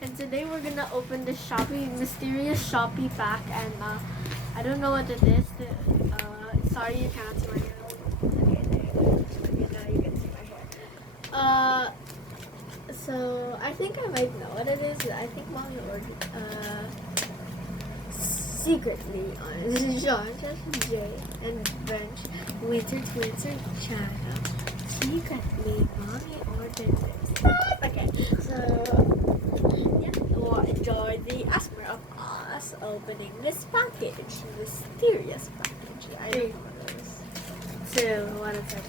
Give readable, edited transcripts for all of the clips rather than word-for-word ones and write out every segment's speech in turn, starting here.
And today we're gonna open the mysterious Shopee pack, and I don't know what it is. Sorry you cannot see my hair. Okay, there you go. Okay, now you can see my hair. So I think I might know what it is. I think mommy ordered secretly on Georgia J and Bench Winter channel. Secretly, mommy ordered this. Okay, so yeah, we'll enjoy the atmosphere of us opening this package, mysterious package. I don't know what it is. So what is it?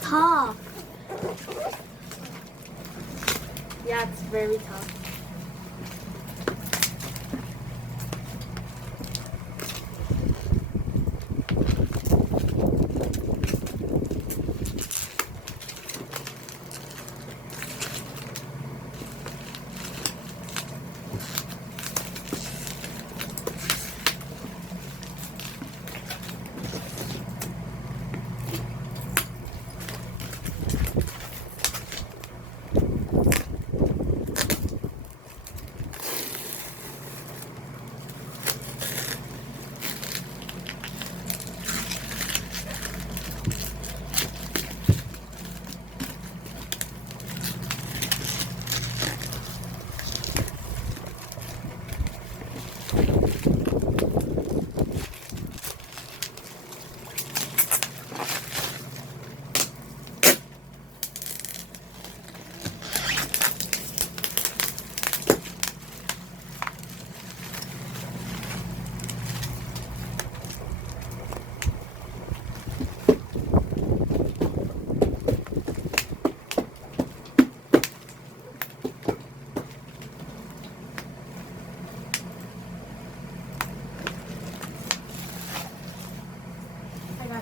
Tough. Yeah, it's very tough.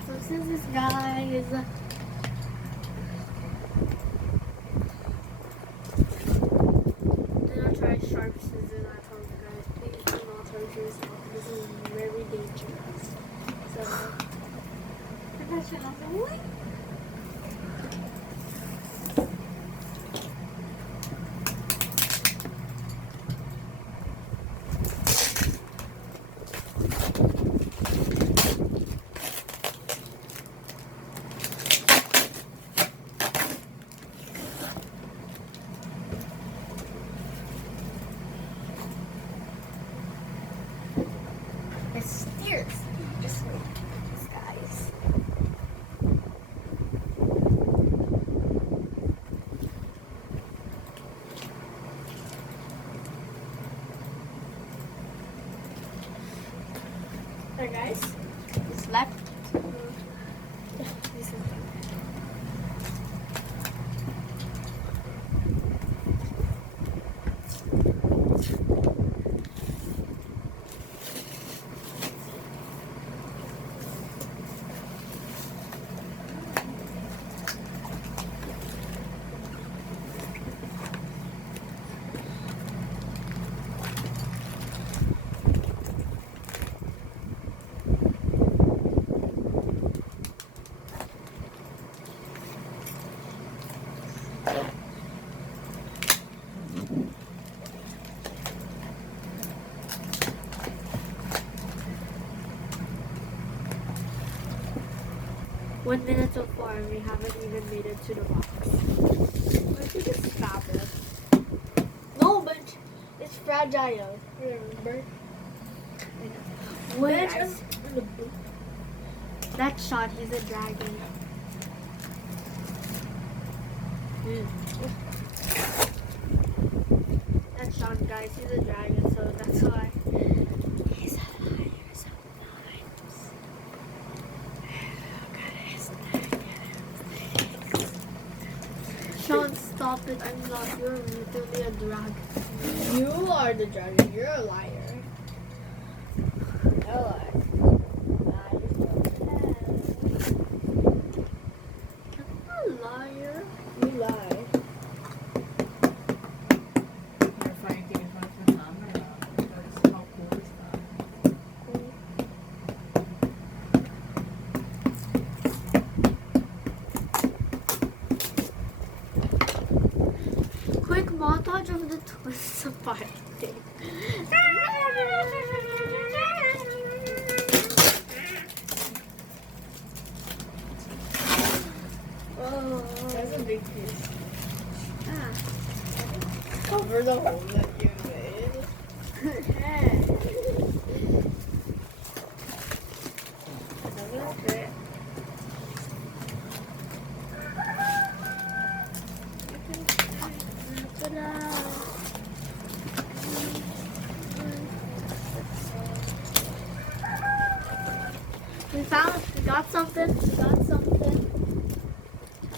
Some scissors, guys. Do not try sharp scissors at home, guys. Please do not hurt yourself. This is very dangerous. So, put that shit out the way. Mysterious. Just wait, guys. There, guys. It's left. This is One minute so far and we haven't even made it to the box. Why did you just stop it? No, but it's fragile. Remember? Wait, that shot, he's a dragon. That shot, guys, he's a dragon, so that's why. He's a liar sometimes. Look at his neck. Sean, stop it. I'm not. You're literally a dragon. You are the dragon. You're a liar. No, I'm a liar. You lie. You're fighting in front of the camera. That's how cool is that? Quick montage of the twins fighting. Oh, That's a big piece. ah. Cover the hole that you made. That was great. We got something.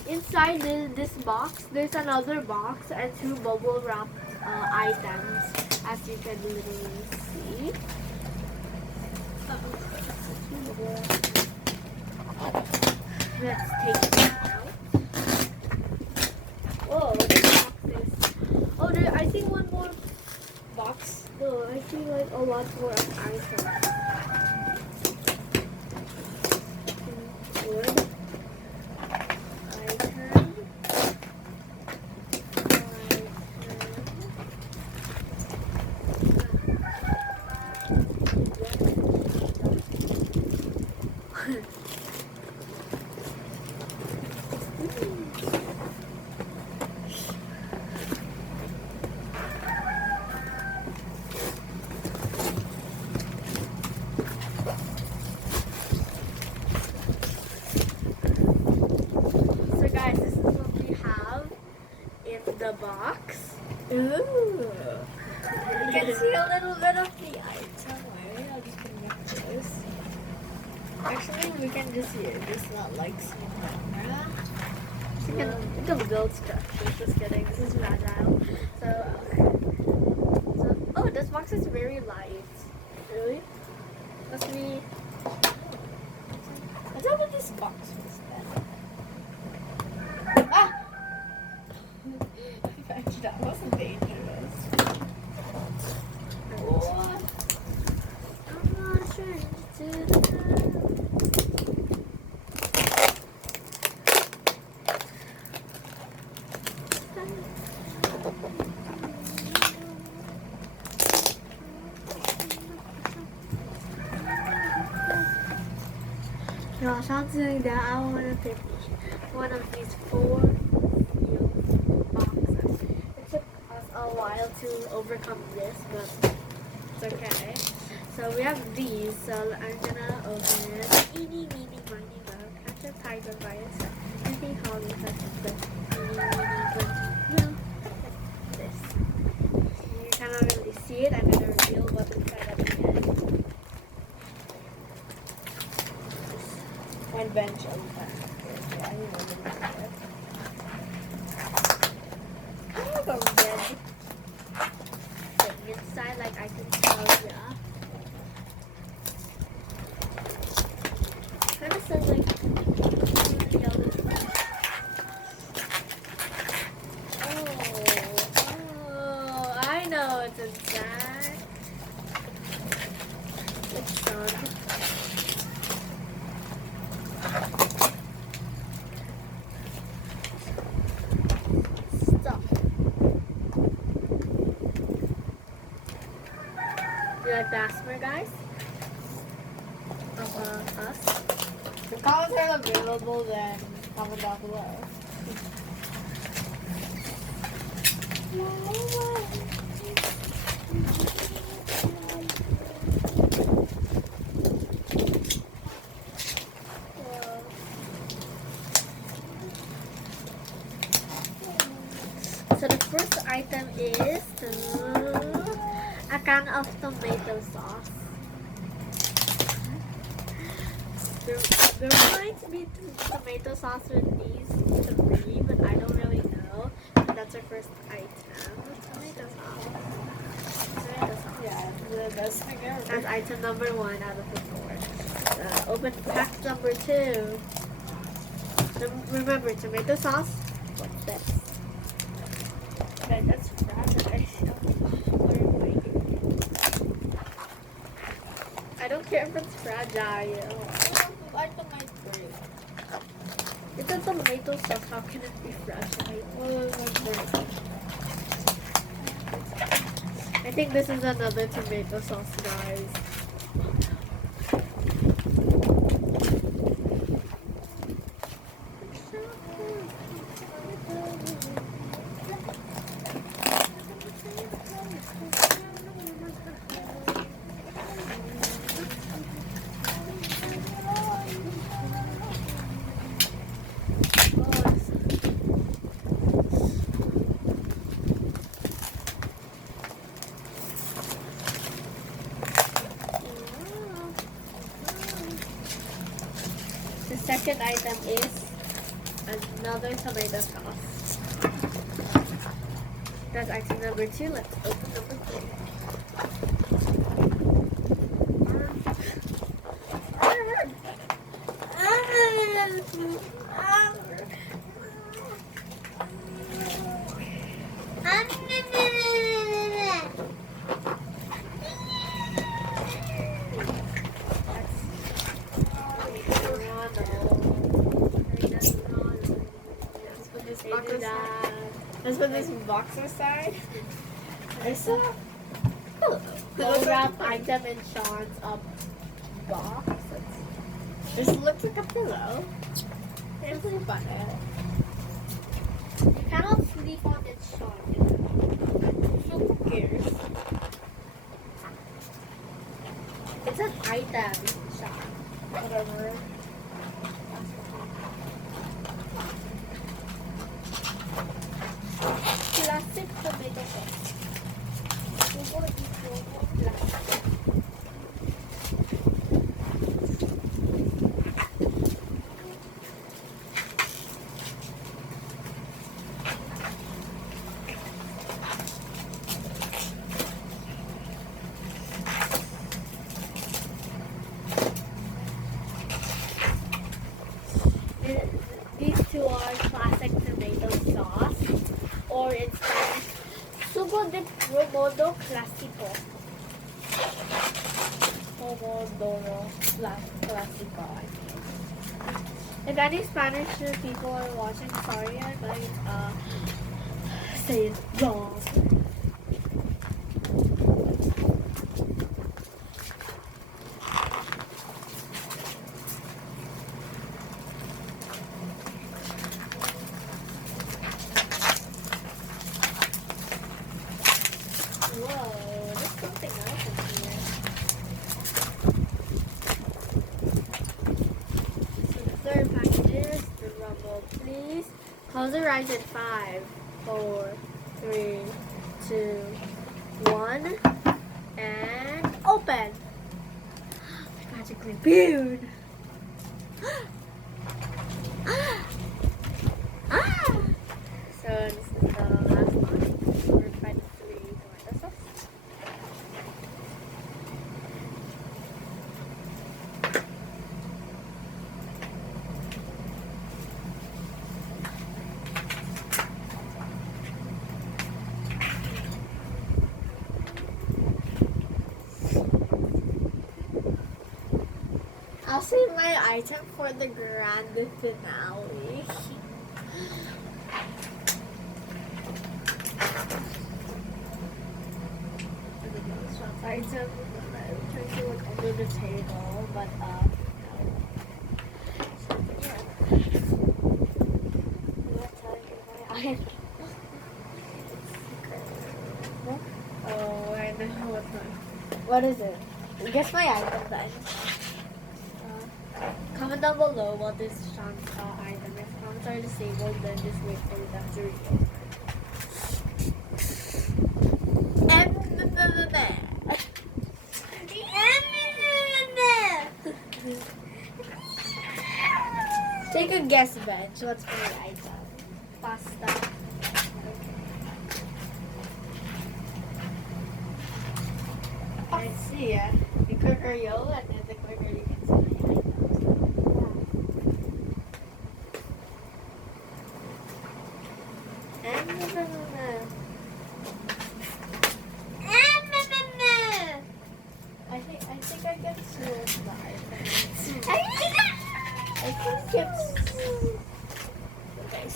Inside this box, there's another box and 2 bubble wrap items, as you can literally see. Let's take it out. Whoa, what this box is. Oh, there, I see one more box. No, I see like a lot more of items. Wood. The box. Ooh. You can see a little bit of the item. Alright, I'll just put it like this. Actually, we can just use this, not like small camera. You can build structures. Just kidding. This is fragile. So, oh, this box is very light. Really? Must be. I thought that this box was better. Ah! That wasn't dangerous. What? I'm not trying to do Gosh, I'm doing that. I want to pick one of these 4 steel boxes. It took us a while to overcome this, but it's okay. So we have these, so I'm gonna open it. Eeny, meeny, miny, mo. Catch a tiger by itself. Anything how you touch the eeny, meeny, miny, mo. This. You cannot really see it. I'm gonna reveal what's inside of the end. One bench on the back. Yeah, I remember that. I have a red Thing inside, like I can tell ya. Kind of says like yellow. Oh, I know it's inside. It's sun. Stuff. You like Basmer, guys? Us? The comments are available, then comment down below. A can of tomato sauce. There might be tomato sauce with these three, but I don't really know. But that's our first item. Tomato sauce. Tomato sauce. Yeah, the best thing ever. That's item number 1 out of the 4. Open pack number 2. Remember, tomato sauce. What's this? Okay, that's fragile. I don't care if it's fragile. I don't might break. It's a tomato sauce. How can it be fragile? Well, it might break. I think this is another tomato sauce, guys. The second item is another tomato sauce. That's item number 2. Let's open number 3. Let's put this box aside. I saw a wrap item in Sean's box. This looks like a pillow. It's really fun. You cannot sleep on it, Sean. So who cares? It's an item, Sean. Whatever. Plastic tomato sauce. Plastic. These two are classic tomato sauce, or in Spanish, sugo de pomodoro clásico. Pomodoro Classico. If any Spanish people are watching, sorry I might say it wrong. Whoa, there's something else in here. So the third package is the rumble, please. Close your eyes in 5, 4, 3, 2, 1, and open. Magically appeared. So this is the last one. We're trying to tomato sauce. I'll save my item for the grand finale. Item, I'm trying to look under the table, but no. So, yeah. I'm not telling you my item. Oh, I know what one. What is it? Guess my item then. Comment down below what is Sean's item. If comments are disabled, then just wait for them to read. Yes, bench. What's my item? Pasta. I see it. The quicker you open it, the quicker you can see the items. I think I can smell the items. I think it's guys.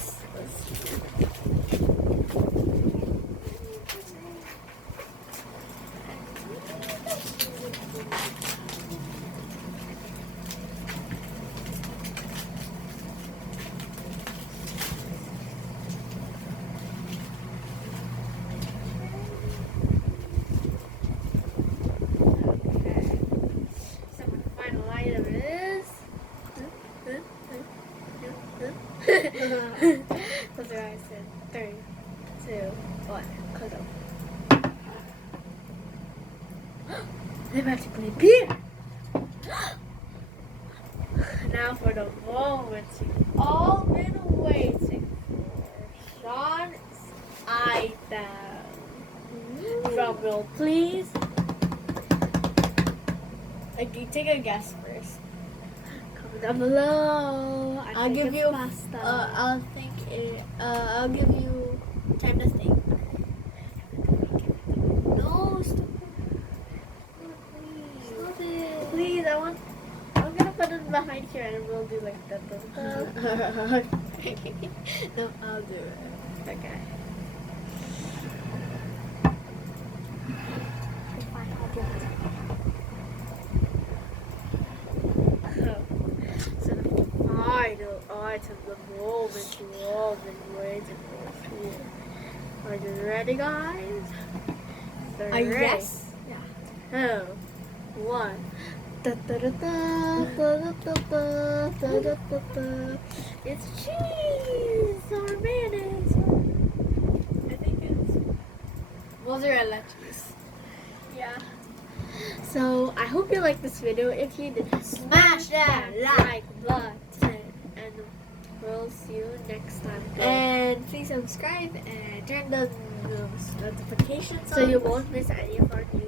Okay. So my final item is. Close your eyes in 3, 2, 1. Close them. They magically appear. Now for the moment you've all been waiting for. Sean's item. Drum roll, please. Okay, take a guess first. Comment down below. I'll give it's you. pasta. I'll think. I'll give you time to think. No, stop it. Please, I'm gonna put it behind here and we'll do like that. No, I'll do it. Okay. So the final item, the moment you've all been waiting for is here. Are you ready, guys? 3, Yes. 2, 1. Da, da, da, da, da, da, da, da, da, da, da, da. It's cheese or mayonnaise. I think it's mozzarella cheese. Yeah. So I hope you liked this video. If you did, Smash that like button, and we'll see you next time. and please subscribe and turn the notifications So on. you won't miss any of our new